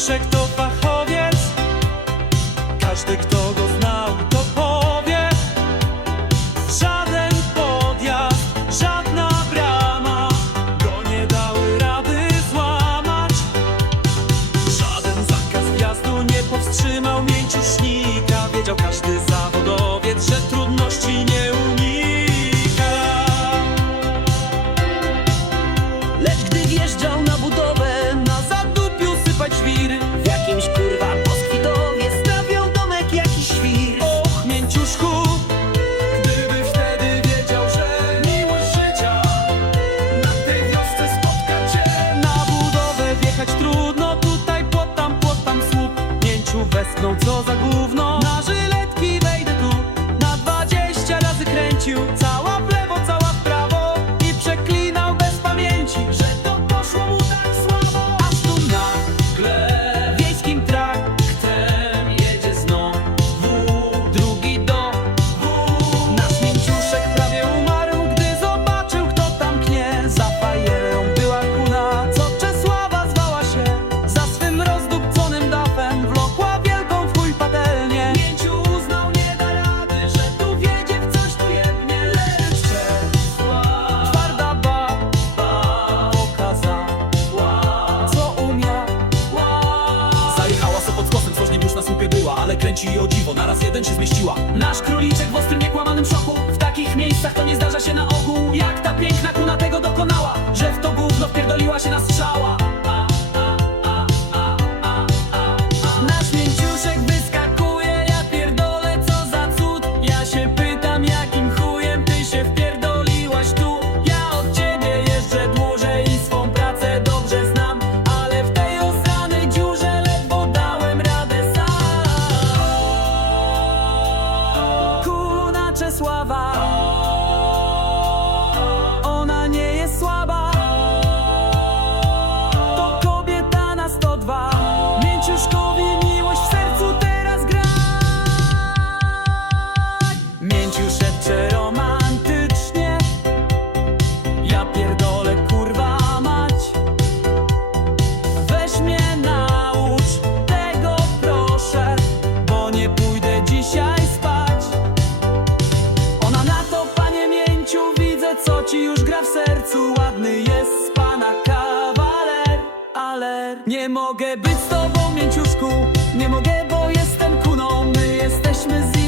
To fachowiec. Każdy kto go kręci o dziwo, naraz jeden się zmieściła. Nasz króliczek w ostrym, niekłamanym szoku. W takich miejscach to nie zdarza się na ogół Jak ta piękna kuna tego dokonała Że w to gówno wpierdoliła się na strzał. Czesława. Nie mogę być z tobą, mięciuszku. Nie mogę, bo jestem kuną. My jesteśmy z